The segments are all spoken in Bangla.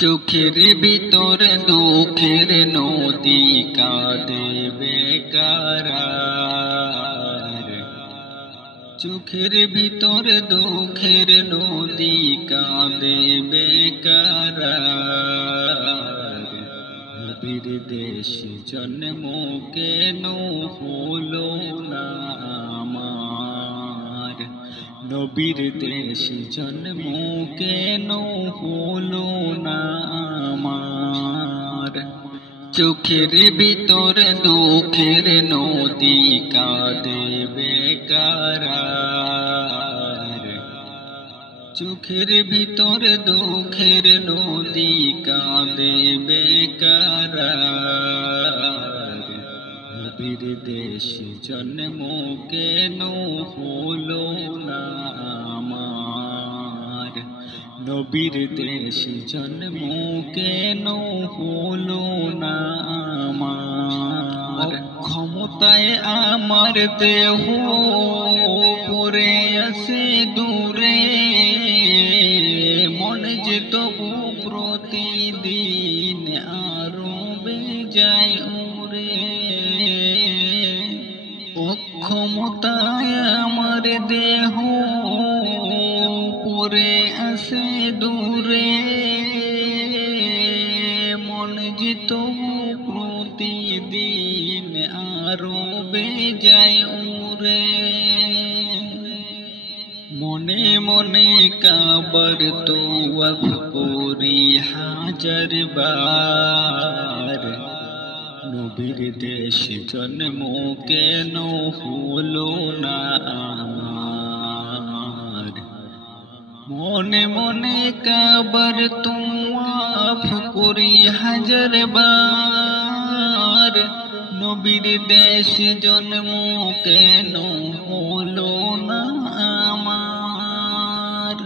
চোখের ভিতর দুঃখের নদী কাঁদে বেকারার। চোখের ভিতর দুঃখের নদী কাঁদে বেকারার। নবীর দেশ জন্ম কেন হলো না আমার? নবীর দেশ জন্ম কেন হলো না আমার? চোখের ভিতর দুঃখের নদী কাঁদে বেকারার। চোখের ভিতর দুঃখের নদী কাঁদে বেকারার। নবীর দেশ জন্ম কেন হলো না আমার? নবীর দেশ জন্ম কেন হলো না আমার? ক্ষমতায় আমার দেহ পড়ে আছে দূরে, মন যে তবু প্রতিদিন আরো বেজায় উড়ে। ক্ষমতায় আমার দেহ পড়ে আছে দূরে, মন যে তবু প্রতিদিন আরো বেজায় উড়ে। মনে মনে কাবার তওয়াফ করি হাজার বার। নবীর দেশ জন্ম কেন হলো না আমার? মনে মনে কাবার তওয়াফ করি হাজার বার। নবীর দেশ জন্ম কেন হলো না আমার?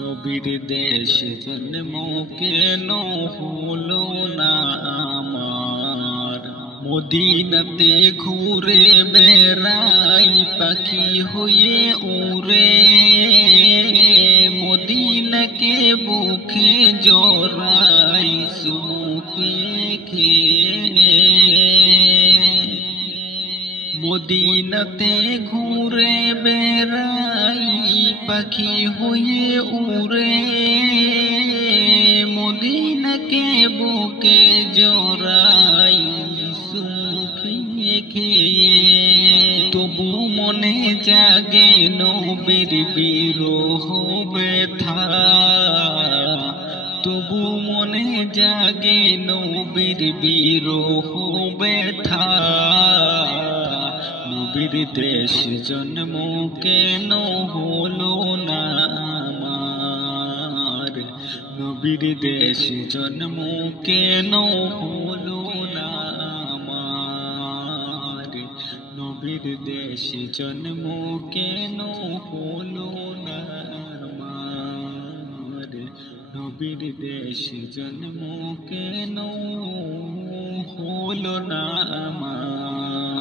নবীর দেশ জন্ম কেন হলো না আমার? মদিনাতে ঘুরে বেড়াই পাখি হয়ে উড়ে, মদিনাকে বুকে জড়াই সুমুখে খেয়ে। মদিনাতে ঘুরে বেড়াই পাখি হয়ে উড়ে, মদিনাকে বুকে জড়াই সুখে খেয়ে। তবু মনে জাগে নবীর বিরহ ব্যথা, তবু মনে জাগে নবীর বিরহ ব্যথা। নবীর দেশ জন্ম কেন হলো না আমার? নবীর দেশ জন্ম কেন হলো না আমার? নবীর দেশ জন্ম কেন হলো না আমার? নবীর দেশ জন্ম কেন হলো না আমার?